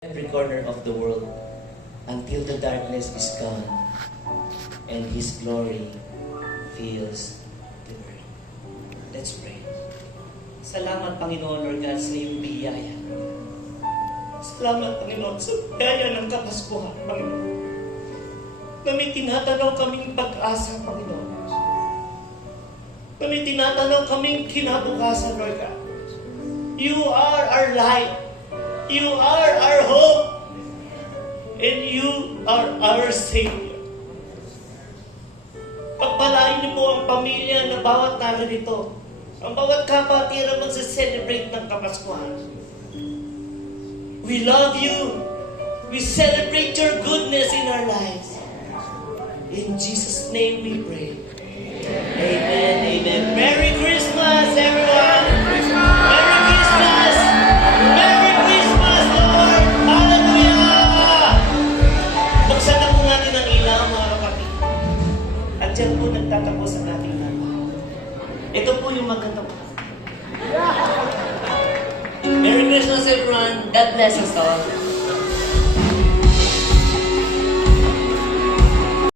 every corner of the world until the darkness is gone and His glory fills the earth. Let's pray. Salamat, Panginoon, Lord God, sa iyong biyaya. Salamat, Panginoon, sa biyaya ng Kapaskuhan, Panginoon. Na may tinatanaw kaming pag-asa, Panginoon. Na may tinatanaw kaming kinabukasan, Lord God. You are our light. You are our hope. And you are our Savior. Pagpalain niyo po ang pamilya na bawat narito. Ang bawat kapatira magse-celebrate ng Kapaskuhan. We love you. We celebrate your goodness in our lives. In Jesus' name we pray. Amen. Amen. Merry Christmas, everyone. Merry Christmas. Merry Christmas, Lord. Hallelujah. Buksan na po natin ang ilaw, mga kapatid. At dyan po nagtatapos ang ating laban. Ito po yung magkatapos. Merry Christmas, everyone. God bless us all.